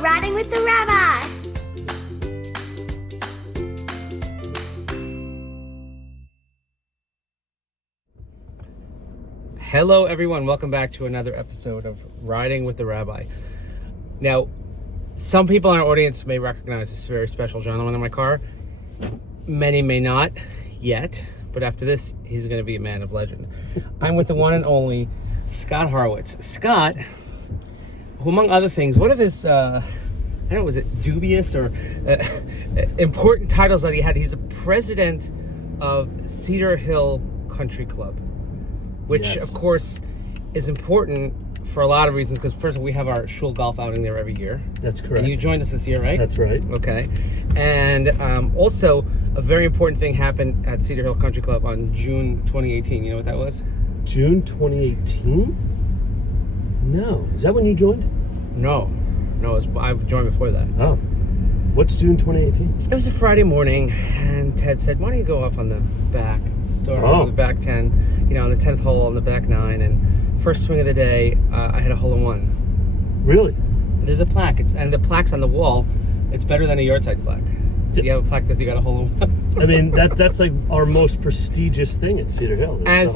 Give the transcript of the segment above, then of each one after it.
Riding with the Rabbi. Hello everyone, welcome back to another episode of Riding with the Rabbi. Now, some people in our audience may recognize this very special gentleman in my car. Many may not yet, but after this, he's going to be a man of legend. I'm with the one and only Scott Horowitz. Scott, who among other things, one of his, I don't know, was it dubious or important titles that he had? He's a president of Cedar Hill Country Club, which of course is important for a lot of reasons, because first of all, we have our shul golf outing there every year. That's correct. And you joined us this year, right? That's right. Okay. And also, a very important thing happened at Cedar Hill Country Club on June 2018. You know what that was? June 2018? No. Is that when you joined? No, I joined before that. Oh. What's June 2018? It was a Friday morning, and Ted said, why don't you go off on the back, start on the back 10, on the 10th hole on the back 9, and first swing of the day, I had a hole in one. Really? There's a plaque, and the plaque's on the wall. It's better than a yard-side plaque. You have a plaque that says you got a hole in one. I mean, that's like our most prestigious thing at Cedar Hill. And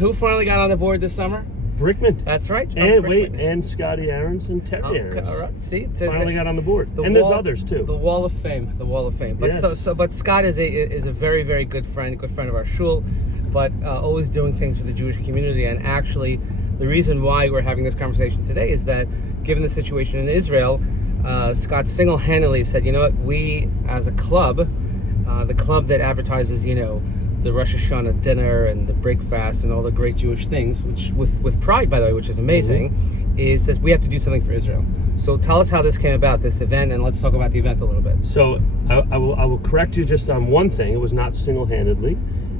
who finally got on the board this summer? Brickman. That's right. And Scotty Aarons and Terry Aarons. All right. See, finally got on the board. And there's others too. The Wall of Fame. But yes. But Scott is a very, very good friend of our shul, but always doing things for the Jewish community. And actually, the reason why we're having this conversation today is that, given the situation in Israel, Scott single-handedly said, you know what, we as a club, the club that advertises, the Rosh Hashanah dinner and the breakfast and all the great Jewish things, which with pride, by the way, which is amazing, says we have to do something for Israel. So tell us how this came about, this event, and let's talk about the event a little bit. So I will correct you just on one thing. It was not single-handedly.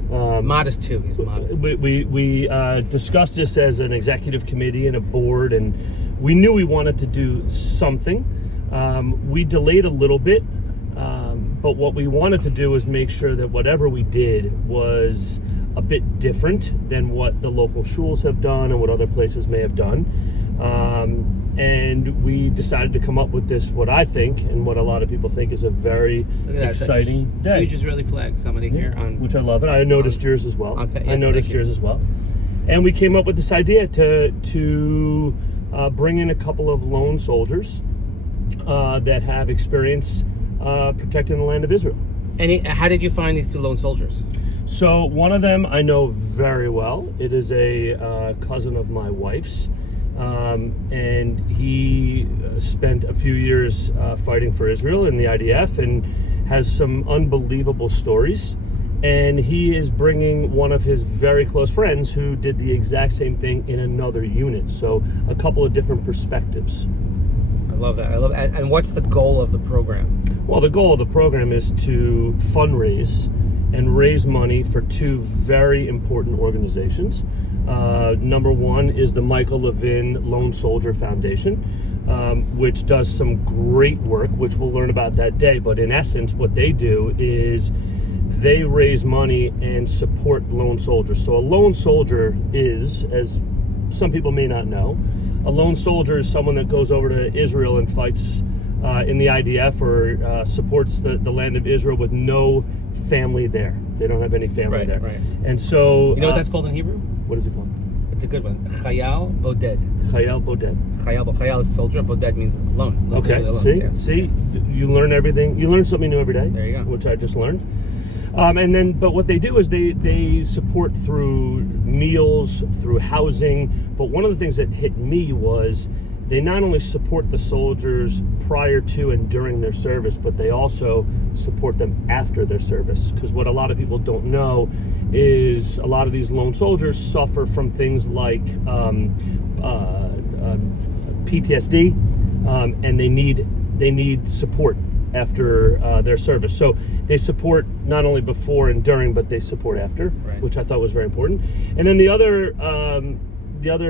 Modest too. He's modest. We discussed this as an executive committee and a board, and we knew we wanted to do something. We delayed a little bit. But what we wanted to do was make sure that whatever we did was a bit different than what the local shuls have done and what other places may have done. And we decided to come up with this, what I think, and what a lot of people think is a very exciting day. Huge Israeli flag, somebody here on... Which I love it. I noticed yours as well. I noticed yours as well. And we came up with this idea to bring in a couple of lone soldiers that have experience protecting the land of Israel. And how did you find these two lone soldiers? So one of them I know very well. It is a cousin of my wife's, and he spent a few years fighting for Israel in the IDF and has some unbelievable stories. And he is bringing one of his very close friends who did the exact same thing in another unit. So a couple of different perspectives. I love that. And what's the goal of the program? Well, the goal of the program is to fundraise and raise money for two very important organizations. Number one is the Michael Levin Lone Soldier Foundation, which does some great work, which we'll learn about that day. But in essence, what they do is they raise money and support lone soldiers. So a lone soldier is, as some people may not know, a lone soldier is someone that goes over to Israel and fights in the IDF or supports the land of Israel with no family there. They don't have any family there. Right. And so... You know what that's called in Hebrew? What is it called? It's a good one. Chayal Boded. Chayal Boded. Chayal is soldier, Boded means alone. Okay, see? You learn everything. You learn something new every day. There you go. Which I just learned. But what they do is they support through meals, through housing. But one of the things that hit me was they not only support the soldiers prior to and during their service, but they also support them after their service. Because what a lot of people don't know is a lot of these lone soldiers suffer from things like PTSD, and they need support after their service. So they support not only before and during, but they support after, which I thought was very important. And then the other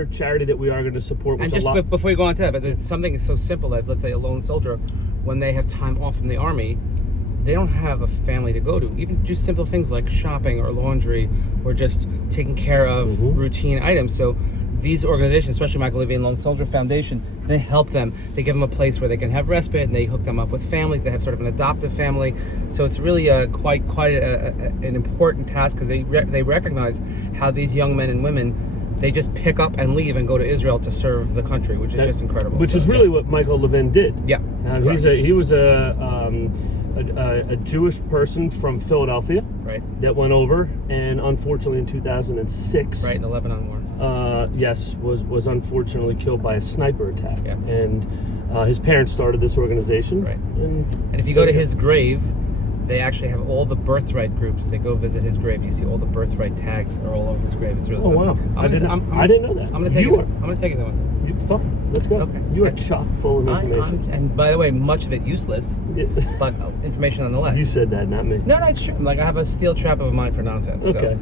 charity that we are going to support, which and just before you go on to that, but it's something so simple as, let's say, a lone soldier, when they have time off from the army, they don't have a family to go to. Even just simple things like shopping or laundry or just taking care of routine items. So these organizations, especially Michael Levine Lone Soldier Foundation, they help them. They give them a place where they can have respite, and they hook them up with families. They have sort of an adoptive family. So it's really quite an important task, because they recognize how these young men and women, they just pick up and leave and go to Israel to serve the country, which is just incredible. Which is really what Michael Levin did. Yeah. He was a Jewish person from Philadelphia. Right. That went over, and unfortunately in 2006. Right, in the Lebanon War. Yes, was unfortunately killed by a sniper attack. Yeah. And his parents started this organization. Right. And if you go to his grave, they actually have all the birthright groups that go visit his grave. You see all the birthright tags are all over his grave. It's really wow! I didn't know that. I'm going to take it. I'm going to take it one. Fine. Let's go. Okay. You are chock full of information. And by the way, much of it useless, but information nonetheless. You said that, not me. No, it's true. Like, I have a steel trap of a mind for nonsense. Okay.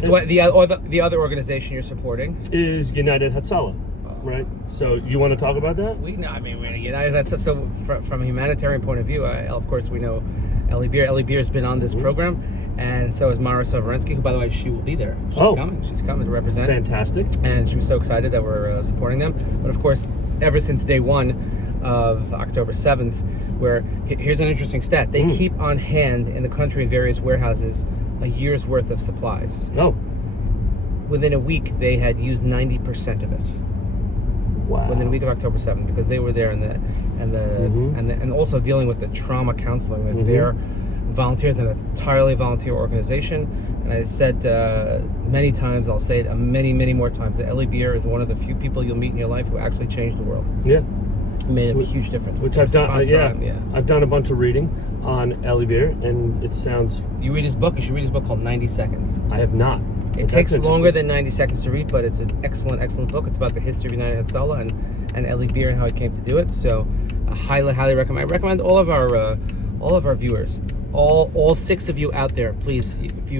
So, the other organization you're supporting is United Hatzalah. Right. So you want to talk about that? We're United. That's so. From a humanitarian point of view, of course, we know Ellie Beer. Ellie Beer has been on this program, and so is Mara Soverensky, who, by the way, she will be there. She's coming to represent. Fantastic. And she was so excited that we're supporting them. But of course, ever since day one of October 7th, where here's an interesting stat: they keep on hand in the country in various warehouses a year's worth of supplies. Oh. Within a week, they had used 90% of it. Wow. Within the week of October 7th, because they were there and also dealing with the trauma counseling with their volunteers, an entirely volunteer organization. And I said many times, I'll say it many, many more times, that Ellie Beer is one of the few people you'll meet in your life who actually changed the world. Yeah. Made a huge difference. Which I've done. I've done a bunch of reading on Ellie Beer, and it sounds. You read his book. You should read his book called 90 Seconds. I have not. It takes longer than 90 seconds to read, but it's an excellent book. It's about the history of United Hatzalah and Ellie Beer and how he came to do it. So, I highly recommend. I recommend all of our viewers, all 6 of you out there, please. If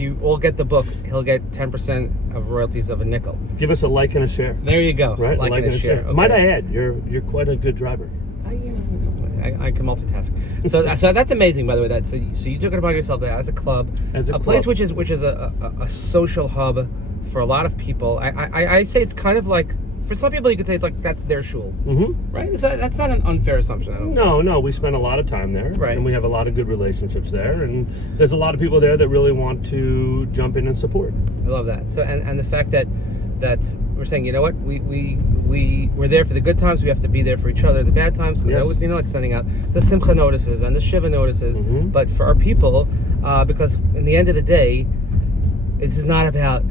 you all get the book, he'll get 10% of royalties of a nickel. Give us a like and a share. There you go. Right, like and a share. Okay. Might I add, you're quite a good driver. I can multitask. So that's amazing, by the way. So you took it upon yourself that as a club, place which is a social hub for a lot of people. I say it's kind of like, for some people you could say it's like that's their shul, right? That's not an unfair assumption. I don't think. No, we spend a lot of time there, right? And we have a lot of good relationships there, and there's a lot of people there that really want to jump in and support. I love that. So and the fact that we're saying, you know what, we're there for the good times. We have to be there for each other the bad times, because I always, like sending out the Simcha notices and the Shiva notices. But for our people, because in the end of the day, this is not about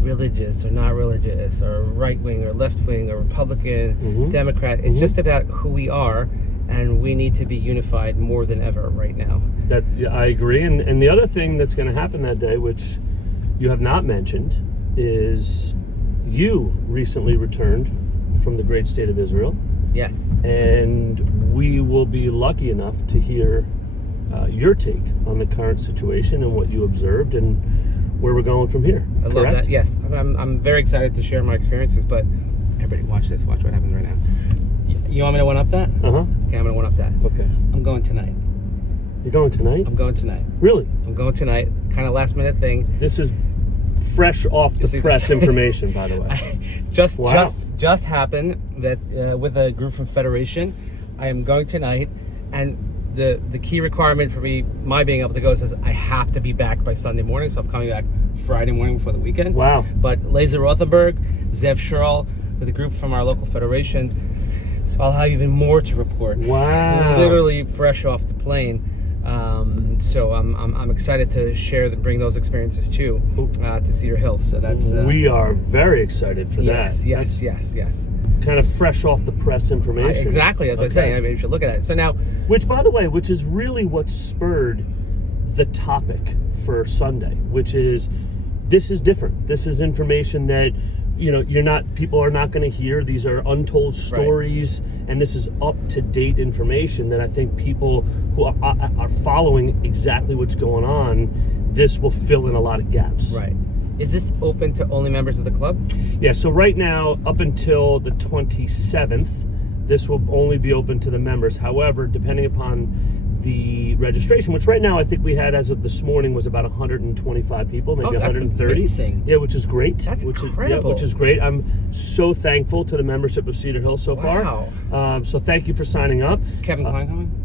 religious or not religious, or right wing or left wing, or Republican, Democrat. It's just about who we are, and we need to be unified more than ever right now. I agree. And the other thing that's going to happen that day, which you have not mentioned, is you recently returned from the great state of Israel. Yes. And we will be lucky enough to hear your take on the current situation and what you observed and where we're going from here. I love that. Yes. I'm very excited to share my experiences, but everybody watch this. Watch what happens right now. You want me to one-up that? Uh-huh. Okay, I'm going to one-up that. Okay. I'm going tonight. You're going tonight? I'm going tonight. Really? I'm going tonight. Kind of last-minute thing. This is fresh off the press information, by the way. Just happened that with a group from Federation, I am going tonight, and the key requirement for my being able to go says I have to be back by Sunday morning, so I'm coming back Friday morning before the weekend. Wow. But Laser Rothenberg, Zev Sherl, with a group from our local federation, so I'll have even more to report. Wow. Literally fresh off the plane. So I'm excited to share and bring those experiences too to Cedar Hill. So that's we are very excited for that. Yes. Kind of fresh off the press information. Exactly, as I say. I mean, you should look at it. So now, which, by the way, which is really what spurred the topic for Sunday, which is this is different. This is information that people are not going to hear. These are untold stories, right. And this is up-to-date information that I think people who are following exactly what's going on, this will fill in a lot of gaps. Right. Is this open to only members of the club? Yeah, so right now, up until the 27th, this will only be open to the members. However, depending upon the registration, which right now I think we had as of this morning was about 125 people, maybe that's 130. amazing. Yeah, which is great. That's incredible. Which is great. I'm so thankful to the membership of Cedar Hill so far. So thank you for signing up. Is Kevin Klein coming?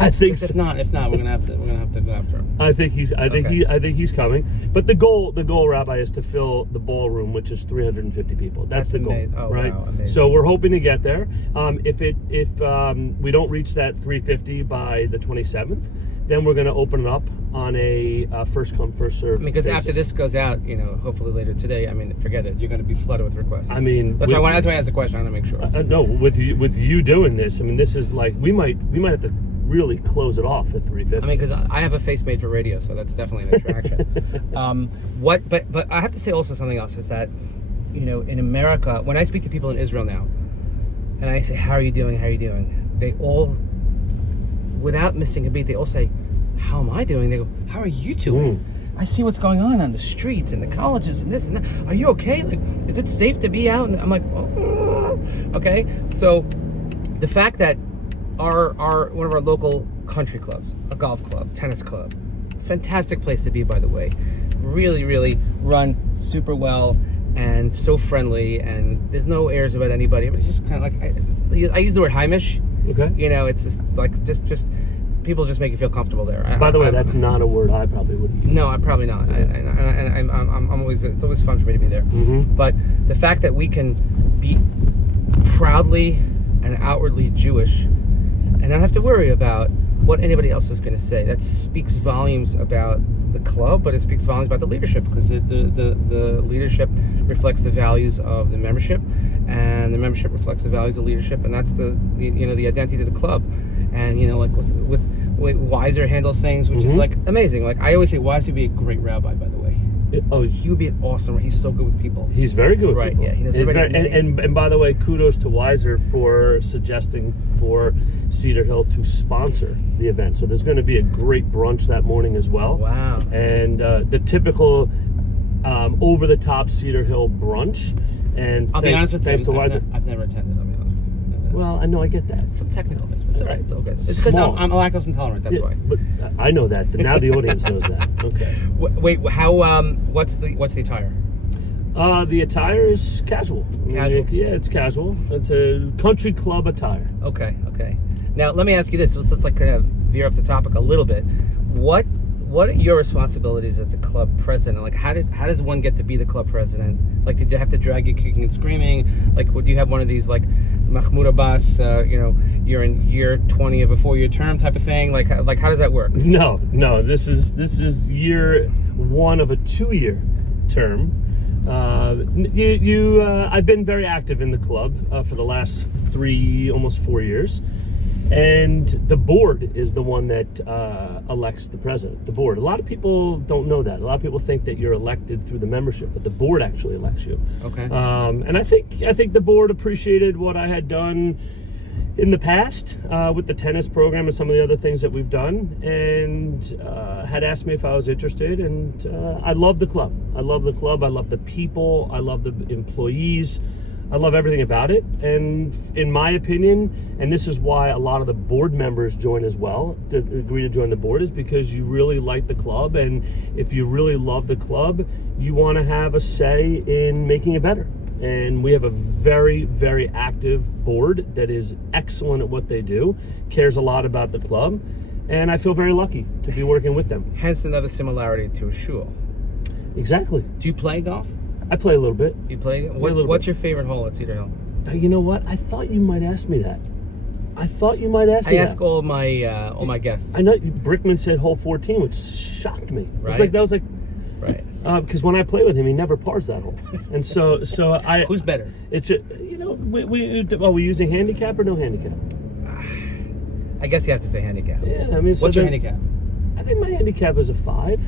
I think so. If not, we're gonna have to go after him. I think he's coming. But the goal, Rabbi, is to fill the ballroom, which is 350 people. That's the goal, right? Wow, amazing. So we're hoping to get there. If we don't reach that 350 by the 27th, then we're going to open it up on a first come first serve. Because basis. after this goes out, hopefully later today. Forget it. You're going to be flooded with requests. That's why I asked the question. I want to make sure. No, with you doing this, this is like we might have to really close it off at 350. Because I have a face made for radio, so that's definitely an attraction. But I have to say also something else is that, in America, when I speak to people in Israel now, and I say, how are you doing? How are you doing? They all, without missing a beat, they all say, how am I doing? They go, how are you doing? I see what's going on the streets and the colleges and this and that. Are you okay? Like, is it safe to be out? And I'm like, oh, okay. So the fact that our one of our local country clubs, a golf club, tennis club, fantastic place to be, by the way, really, really run super well and so friendly, and there's no airs about anybody. It's just kind of like I use the word Heimish. Okay. It's just like just people just make you feel comfortable there. By the way, that's not a word I probably would use. No, I'm probably not. I'm always, it's always fun for me to be there. Mm-hmm. But the fact that we can be proudly and outwardly Jewish and not have to worry about what anybody else is going to say, that speaks volumes about the club, but it speaks volumes about the leadership, because the leadership reflects the values of the membership, and the membership reflects the values of leadership, and that's the identity of the club. And like with Weiser handles things, which is like amazing. Like I always say, Weiser would be a great rabbi, by the way. He would be awesome. He's so good with people. He's very good with people. Yeah, he knows everybody's name. And by the way, kudos to Weiser for suggesting for Cedar Hill to sponsor the event. So there's going to be a great brunch that morning as well. Wow. And the typical over-the-top Cedar Hill brunch. And I'll be honest with you, to Weiser. I've never attended. I'll be honest with you. Well, I know, I get that. Some technical things, but it's all right. It's all good. It's because I'm lactose intolerant. That's why. But I know that. But now the audience knows that. Okay. Wait, how? What's the attire? The attire is casual. Casual. It's casual. It's a country club attire. Okay. Now let me ask you this. Let's kind of veer off the topic a little bit. What are your responsibilities as a club president? Like, how does one get to be the club president? Like, did you have to drag you kicking and screaming? Like, would you have one of these like Mahmoud Abbas, you're in year 20 of a 4-year term type of thing? Like how does that work? No. This is year 1 of a 2-year term. I've been very active in the club for the last 3, almost 4 years. And the board is the one that elects the president. The board. A lot of people don't know that. A lot of people think that you're elected through the membership, but the board actually elects you. Okay. And I think the board appreciated what I had done in the past with the tennis program and some of the other things that we've done, and had asked me if I was interested. And I love the club. I love the club. I love the people. I love the employees. I love everything about it. And in my opinion, and this is why a lot of the board members join as well, to agree to join the board, is because you really like the club. And if you really love the club, you want to have a say in making it better. And we have a very, very active board that is excellent at what they do, cares a lot about the club, and I feel very lucky to be working with them. Hence another similarity to a shul. Exactly. Do you play golf? I play a little bit. You play? What's your favorite hole at Cedar Hill? You know what? I thought you might ask me that. I ask all my guests. I know Brickman said hole 14, which shocked me. Right. That was like right. Because when I play with him, he never pars that hole, and so I. Who's better? It's we using handicap or no handicap? I guess you have to say handicap. Yeah, what's your handicap? I think my handicap is a 5.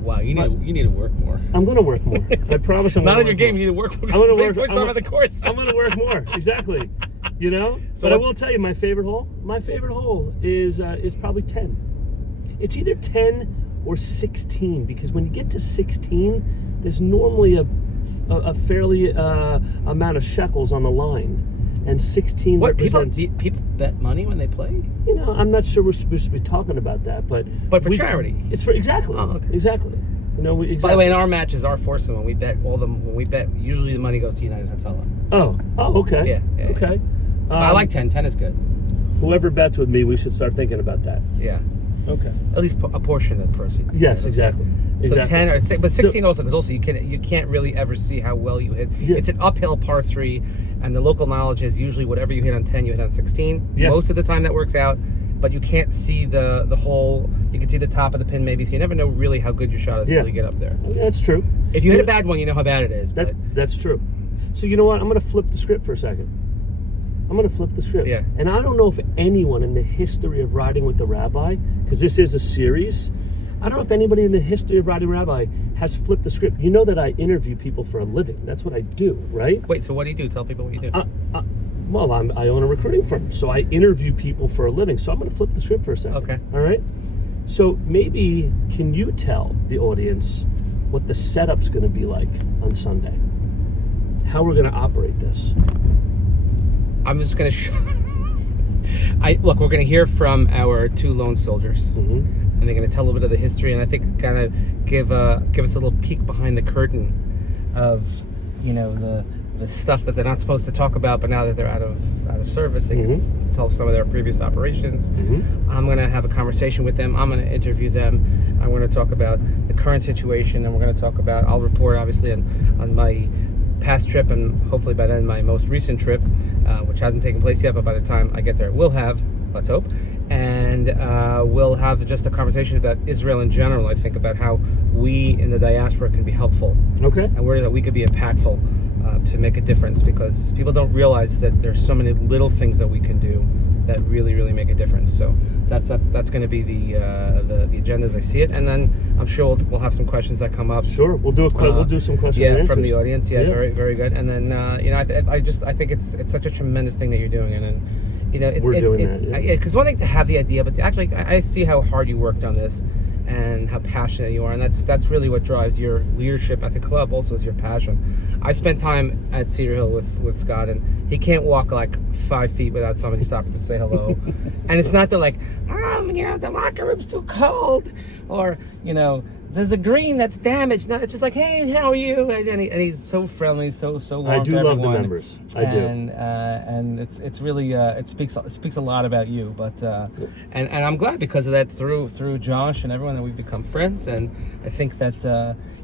Wow, you need to work more. I'm going to work more. I promise. Not on your game. More. You need to work more. I'm going to work. On the course. I'm going to work more. Exactly. But I will tell you, my favorite hole. My favorite hole is probably 10. It's either 10 or 16, because when you get to 16, there's normally a fairly amount of shekels on the line, and 16 What people represents. people bet money when they play? You know, I'm not sure we're supposed to be talking about that, but For charity. It's for exactly, Oh, okay. exactly. You know, exactly. By the way, in our matches, our foursome, when we bet, usually the money goes to United Hatzalah. Oh, okay. Yeah. Okay. I like 10. 10 is good. Whoever bets with me, we should start thinking about that. Yeah. Okay. At least a portion of the proceeds. Yes, exactly. So Exactly. 10 or but 16 also, because also you can't really ever see how well you hit. Yeah. It's an uphill par 3, and the local knowledge is usually whatever you hit on 10, you hit on 16. Yeah. Most of the time that works out, but you can't see the whole. You can see the top of the pin maybe, so you never know really how good your shot is until you get up there. That's true. If you hit a bad one, you know how bad it is. That's true. So you know what? I'm going to flip the script for a second. Yeah. And I don't know if anyone in the history of Riding with the Rabbi, because this is a series, I don't know if anybody in the history of Riding Rabbi has flipped the script. You know that I interview people for a living. That's what I do, right? Wait, so what do you do? Tell people what you do. Well, I own a recruiting firm, so I interview people for a living. So I'm going to flip the script for a second. Okay. All right? So maybe can you tell the audience what the setup's going to be like on Sunday? How we're going to operate this? I'm just going to look, we're going to hear from our 2 lone soldiers. Mm-hmm. And they're going to tell a little bit of the history, and I think kind of give us a little peek behind the curtain of, you know, the stuff that they're not supposed to talk about, but now that they're out of service, they can tell some of their previous operations. Mm-hmm. I'm going to have a conversation with them. I'm going to interview them. I'm going to talk about the current situation, and we're going to talk about. I'll report obviously on my past trip, and hopefully by then my most recent trip, which hasn't taken place yet, but by the time I get there, it will have. Let's hope. And we'll have just a conversation about Israel in general, I think, about how we in the diaspora can be helpful. Okay. And where that we could be impactful to make a difference, because people don't realize that there's so many little things that we can do that really, really make a difference. So that's going to be the agenda as I see it. And then I'm sure we'll have some questions that come up. Sure. We'll do some questions. Yeah, from the audience. Yeah, very, very good. And then, you know, I think it's such a tremendous thing that you're doing. And then, you know, we're doing that. Yeah. Because one thing to have the idea, but actually, I see how hard you worked on this and how passionate you are, and that's really what drives your leadership at the club. Also, is your passion. I spent time at Cedar Hill with Scott, and he can't walk like 5 feet without somebody stopping to say hello. And it's not that like, you know, the locker room's too cold, or you know, there's a green that's damaged. No, it's just like, hey, how are you? And he's so friendly, so warm. I do to love the everyone. members. I do. And it's really it speaks a lot about you. But and I'm glad because of that through Josh and everyone that we've become friends. And I think that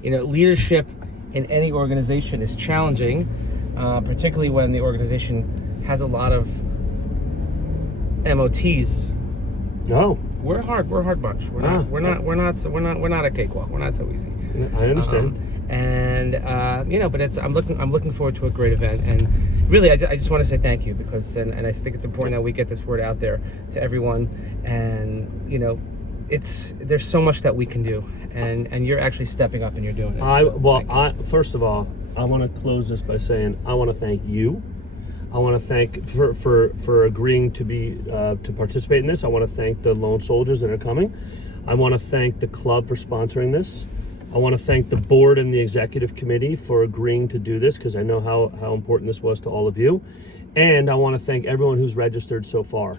you know, leadership in any organization is challenging, particularly when the organization has a lot of MOTs. No. We're a hard bunch. We're not a cakewalk. We're not so easy. I understand. You know, but I'm looking forward to a great event, and really I just want to say thank you, because and I think it's important that we get this word out there to everyone. And you know, there's so much that we can do, and you're actually stepping up and you're doing it. First of all, I want to close this by saying I want to thank you. I want to thank for agreeing to participate in this. I want to thank the lone soldiers that are coming. I want to thank the club for sponsoring this. I want to thank the board and the executive committee for agreeing to do this, because I know how important this was to all of you. And I want to thank everyone who's registered so far.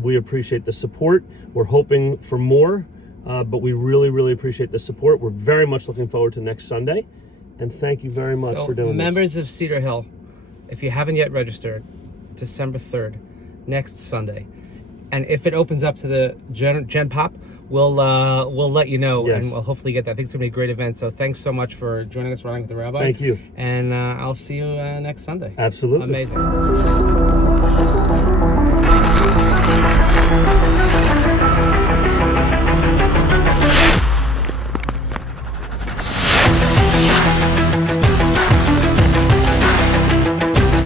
We appreciate the support. We're hoping for more, but we really, really appreciate the support. We're very much looking forward to next Sunday. And thank you very much for doing members this. of Cedar Hill, if you haven't yet registered, December 3rd, next Sunday. And if it opens up to the Gen Pop, we'll let you know, yes. And we'll hopefully get that. I think it's going to be a great event. So thanks so much for joining us, Riding with the Rabbi. Thank you. And I'll see you next Sunday. Absolutely. Amazing.